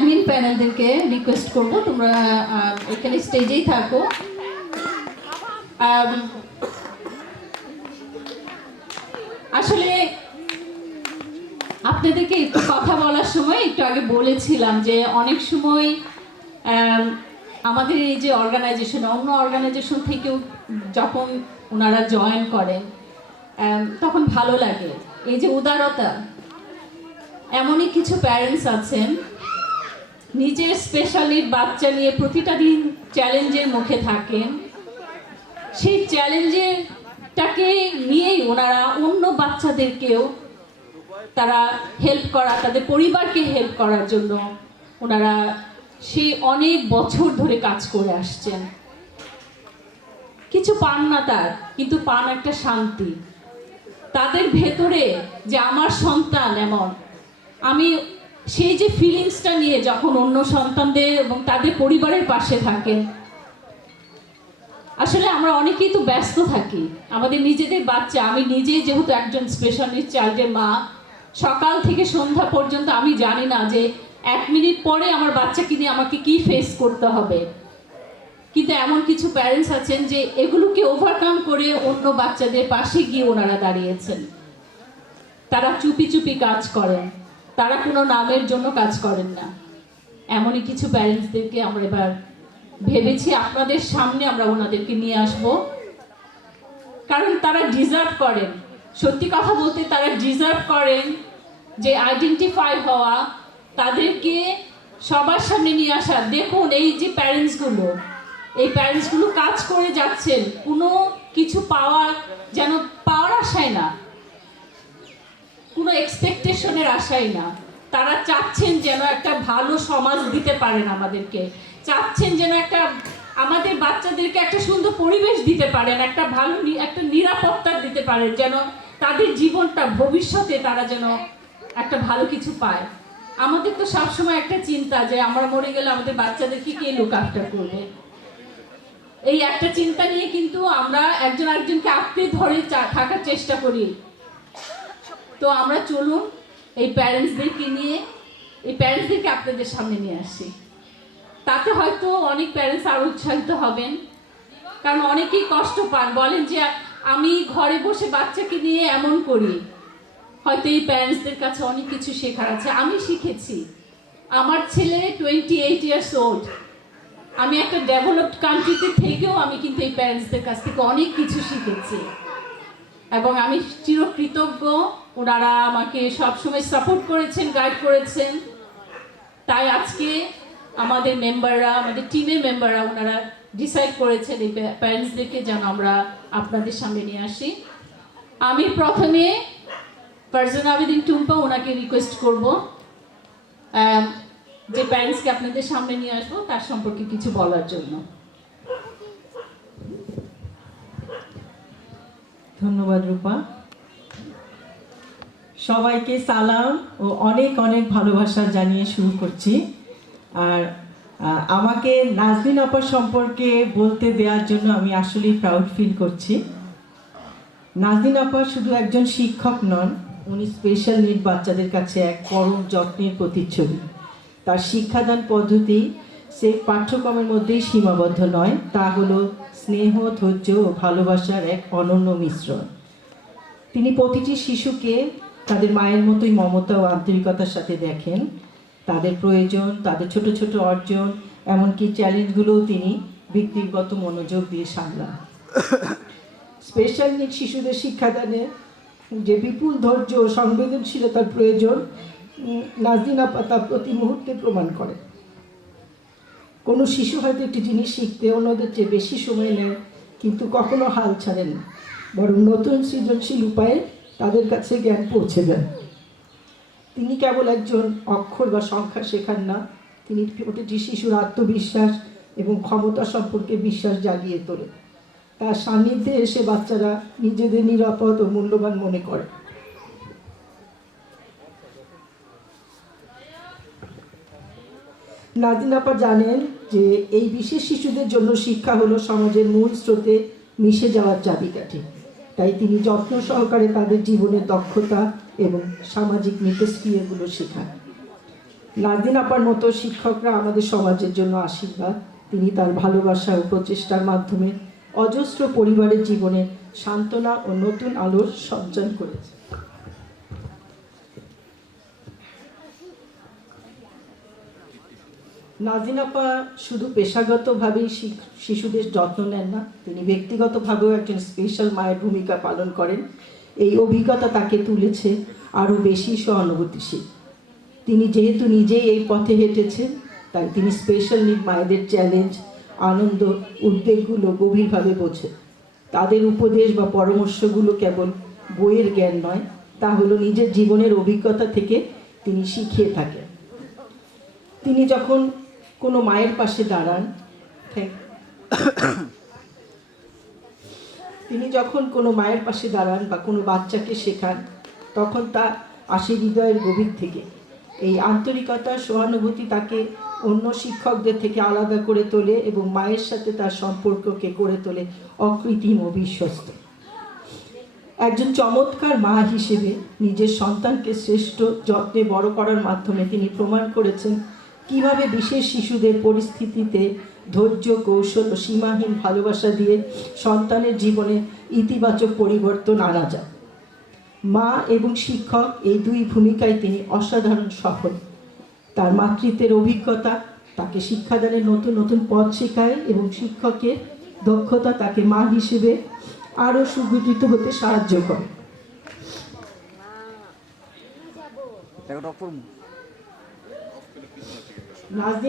Admin প্যানেলদেরকে request করব তোমরা এখানে স্টেজেই থাকো। আসলে আপনাদেরকে একটু কথা বলার সময় একটু আগে বলেছিলাম যে অনেক সময় আমাদের এই যে অর্গানাইজেশন, অন্য অর্গানাইজেশন থেকেও যখন ওনারা জয়েন করেন তখন ভালো লাগে। এই যে উদারতা, এমনই কিছু প্যারেন্টস আছেন নিজের স্পেশাল নিড বাচ্চা নিয়ে প্রতিটা দিন চ্যালেঞ্জের মুখে থাকেন। সেই চ্যালেঞ্জেরটাকে নিয়েই ওনারা অন্য বাচ্চাদেরকেও তারা হেল্প করা, তাদের পরিবারকে হেল্প করার জন্য ওনারা সেই অনেক বছর ধরে কাজ করে আসছেন। কিছু পান না তার, কিন্তু পান একটা শান্তি। তাদের ভেতরে যে আমার সন্তান এমন, আমি সেই যে ফিলিংসটা নিয়ে যখন অন্য সন্তানদের এবং তাদের পরিবারের পাশে থাকেন। আসলে আমরা অনেকেই তো ব্যস্ত থাকি, আমাদের নিজেদের বাচ্চা, আমি নিজেই যেহেতু একজন স্পেশাল নিড চাইল্ডের মা, সকাল থেকে সন্ধ্যা পর্যন্ত আমি জানি না যে 1 মিনিট পরে আমার বাচ্চাকে নিয়ে আমাকে কি ফেস করতে হবে। কিন্তু এমন কিছু প্যারেন্টস আছেন যে এগুলোকে ওভারকাম করে অন্য বাচ্চাদের পাশে গিয়ে ওনারা দাঁড়িয়েছেন। তারা চুপি চুপি কাজ করেন, তারা কোনো নামের জন্য কাজ করেন না। এমনই কিছু প্যারেন্টসদেরকে আমরা এবার ভেবেছি আপনাদের সামনে আমরা ওনাদেরকে নিয়ে আসব, কারণ তারা ডিজার্ভ করেন। সত্যি কথা বলতে তারা ডিজার্ভ করেন যে আইডেন্টিফাই হওয়া, তাদেরকে সবার সামনে নিয়ে আসা। দেখুন এই যে প্যারেন্টসগুলো, এই প্যারেন্টসগুলো কাজ করে যাচ্ছেন কোনো কিছু পাওয়ার আশায় না, কোনো এক্সপেকটেশনের আশাই না। তারা চাচ্ছেন যেন একটা ভালো সমাজ দিতে পারেন আমাদেরকে, চাচ্ছেন যেন আমাদের বাচ্চাদেরকে একটা সুন্দর পরিবেশ দিতে পারেন, একটা ভালো একটা নিরাপত্তা দিতে পারেন, যেন তাদের জীবনটা ভবিষ্যতে তারা যেন একটা ভালো কিছু পায়। আমাদের তো সবসময় একটা চিন্তা যে আমরা মরে গেলে আমাদের বাচ্চাদেরকে কে লুক আফটার করবে, এই একটা চিন্তা নিয়ে কিন্তু আমরা একজন আরেকজনকে আঁকড়ে ধরে থাকার চেষ্টা করি। তো আমরা চলুন এই প্যারেন্টসদেরকে আপনাদের সামনে নিয়ে আসি। তাতে হয়তো অনেক প্যারেন্টস আরো উৎসাহিত হবেন, কারণ অনেকেই কষ্ট পান, বলেন যে আমি ঘরে বসে বাচ্চাকে নিয়ে এমন করি। হয়তো এই প্যারেন্টসদের কাছে অনেক কিছু শেখার আছে। আমি শিখেছি, আমার ছেলে 28 ইয়ার্স ওল্ড, আমি একটা ডেভেলপড কান্ট্রিতে থেকেও আমি কিন্তু এই প্যারেন্টসদের কাছ থেকে অনেক কিছু শিখেছি এবং আমি চিরকৃতজ্ঞ। ওনারা আমাকে সবসময় সাপোর্ট করেছেন, গাইড করেছেন। তাই আজকে আমাদের মেম্বাররা, আমাদের টিমের মেম্বাররা ওনারা ডিসাইড করেছেন এই প্যারেন্টসদেরকে যেন আমরা আপনাদের সামনে নিয়ে আসি। আমি প্রথমে ফারজানা আবেদিন টুম্পা ওনাকে রিকোয়েস্ট করব যে প্যারেন্টসকে আপনাদের সামনে নিয়ে আসবো তার সম্পর্কে কিছু বলার জন্য। ধন্যবাদ রূপা। সবাইকে সালাম ও অনেক অনেক ভালোবাসা জানিয়ে শুরু করছি। আর আমাকে নাজনীন আপা সম্পর্কে বলতে দেওয়ার জন্য আমি আসলেই প্রাউড ফিল করছি। নাজনীন আপা শুধু একজন শিক্ষক নন, উনি স্পেশাল নিড বাচ্চাদের কাছে এক পরম যত্নের প্রতিচ্ছবি। তার শিক্ষাদান পদ্ধতি সে পাঠ্যক্রমের মধ্যেই সীমাবদ্ধ নয়, তা হলো স্নেহ, ধৈর্য ও ভালোবাসার এক অনন্য মিশ্রণ। তিনি প্রতিটি শিশুকে তাদের মায়ের মতোই মমতা ও আন্তরিকতার সাথে দেখেন। তাদের প্রয়োজন, তাদের ছোট ছোট অর্জন, এমনকি চ্যালেঞ্জগুলোও তিনি ব্যক্তিগত মনোযোগ দিয়ে সামলান। স্পেশাল নিড শিশুদের শিক্ষাদানে যে বিপুল ধৈর্য ও সংবেদনশীলতার প্রয়োজন, নাজনীন আপা তা প্রতি মুহূর্তে প্রমাণ করে। কোনো শিশু হয়তো একটি জিনিস শিখতে অন্যদের চেয়ে বেশি সময় নেয়, কিন্তু কখনো হাল ছাড়েন না, বরং নতুন সৃজনশীল উপায়ে তাদের কাছে জ্ঞান পৌঁছে দেন। তিনি কেবল একজন অক্ষর বা সংখ্যা শেখান না, তিনি প্রতিটি শিশুর আত্মবিশ্বাস এবং ক্ষমতা সম্পর্কে বিশ্বাস জাগিয়ে তোলে। তার সান্নিধ্যে এসে বাচ্চারা নিজেদের নিরাপদ ও মূল্যবান মনে করে। নাজনীন আপা জানেন যে এই বিশেষ শিশুদের জন্য শিক্ষা হলো সমাজের মূল স্রোতে মিশে যাওয়ার চাবিকাঠি। তাই তিনি যত্ন সহকারে তাদের জীবনের দক্ষতা এবং সামাজিক মিথস্ক্রিয়াগুলো শেখান। নাজনীন আপার মতো শিক্ষকরা আমাদের সমাজের জন্য আশীর্বাদ। তিনি তার ভালোবাসা ও প্রচেষ্টার মাধ্যমে অজস্র পরিবারের জীবনে সান্ত্বনা ও নতুন আলোর সঞ্চার করেছে। নাজনীন আপা শুধু পেশাগতভাবেই শিশুদের যত্ন নেন না, তিনি ব্যক্তিগতভাবেও একজন স্পেশাল মায়ের ভূমিকা পালন করেন। এই অভিজ্ঞতা তাকে তুলেছে আরও বেশি সহানুভূতিশীল। তিনি যেহেতু নিজেই এই পথে হেঁটেছেন, তাই তিনি স্পেশাল নিড মায়েদের চ্যালেঞ্জ, আনন্দ, উদ্বেগগুলো গভীরভাবে বোঝেন। তাদের উপদেশ বা পরামর্শগুলো কেবল বইয়ের জ্ঞান নয়, তা হলো নিজের জীবনের অভিজ্ঞতা থেকে তিনি শিখিয়ে থাকেন। তিনি যখন কোনো মায়ের পাশে দাঁড়ান বা কোনো বাচ্চাকে শেখান, তখন তা আসে হৃদয়ের গভীর থেকে। এই আন্তরিকতা, সহানুভূতি তাকে অন্য শিক্ষকদের থেকে আলাদা করে তোলে এবং মায়ের সাথে তার সম্পর্ককে করে তোলে অকৃত্রিম ও বিশ্বস্ত। একজন চমৎকার মা হিসেবে নিজের সন্তানকে শ্রেষ্ঠ যত্নে বড় করার মাধ্যমে তিনি প্রমাণ করেছেন কিভাবে বিশেষ শিশুদের পরিস্থিতিতে ধৈর্য, কৌশল ও সীমাহীন ভালোবাসা দিয়ে সন্তানের জীবনে ইতিবাচক পরিবর্তন আনা যায়। মা এবং শিক্ষক এই দুই ভূমিকায় তিনি অসাধারণ সফল। তার মাতৃত্বের অভিজ্ঞতা তাকে শিক্ষাদানের নতুন নতুন পথ শেখায় এবং শিক্ষকের দক্ষতা তাকে মা হিসেবে আরও সুগঠিত হতে সাহায্য করে। নাজনীন